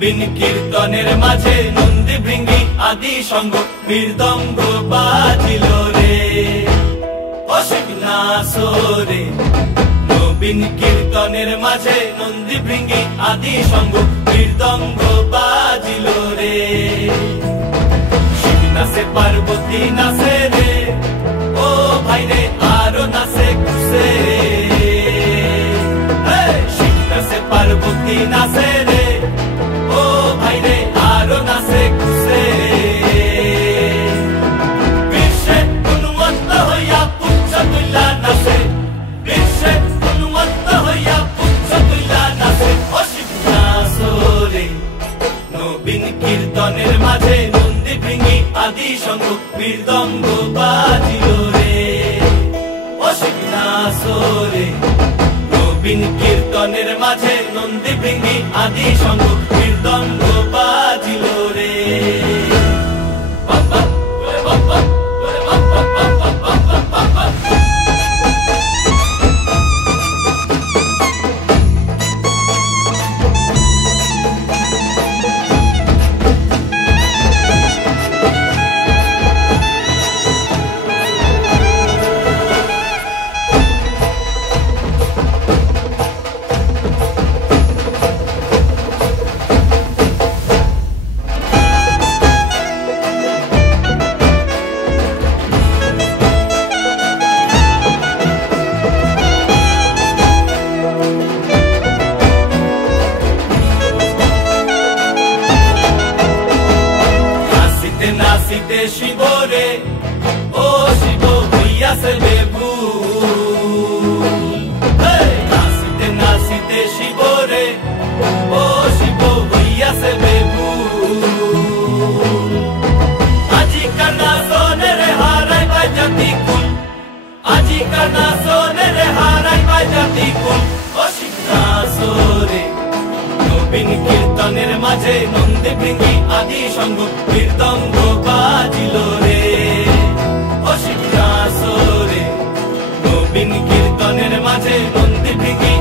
নবীন কীর্তনের মাঝে নন্দী ভৃঙ্গি আদি সঙ্গ মৃদঙ্গ বাজিল রে অশিবনাসরে। নবীন কীর্তনের মাঝে নন্দী ভৃঙ্গি আদি সঙ্গ মৃদঙ্গ বাজিল রে। শিব নাচে পার্বতী নাচে রে, ও ভাই রে আরো নাচে কুসে। শিব নাচে পার্বতী নাচে রে, ও ভাই রে আরো নাচে কুসে। বিশ্বে উন্মত্ত হইয়া পুচ্ছ তুল্লা নাচে, বিশ্বে উন্মত্ত হইয়া পুচ্ছ তুল্লা নাচে অশিব নাচরে। নবীন কীর্তনের মাঝে নন্দী ভৃঙ্গি আদি সঙ্গ মৃদঙ্গ বাজিল রে অশিব নাচরে। নবীন কীর্তনের মাঝে নন্দী ভৃঙ্গি আদি সঙ্গ মৃদঙ্গ বাজিল রে। নাচিতে শিব রে, ও শিব হইয়াছে বেভুল। নাচিতে নাচিতে শিব রে, ও শিব হইয়াছে বেভুল। আজিকার নাচনে রে হারাই পাই জাতি কুল, আজিকার নাচনে রে হারাই পাই জাতি কুল অশিব নাচরে। নবীন কীর্তনের মাঝে নন্দী ভৃঙ্গি আদি সঙ্গ মৃদঙ্গ বাজিল রে অশিব নাচরে। নবীন কীর্তনের মাঝে নন্দী ভৃঙ্গি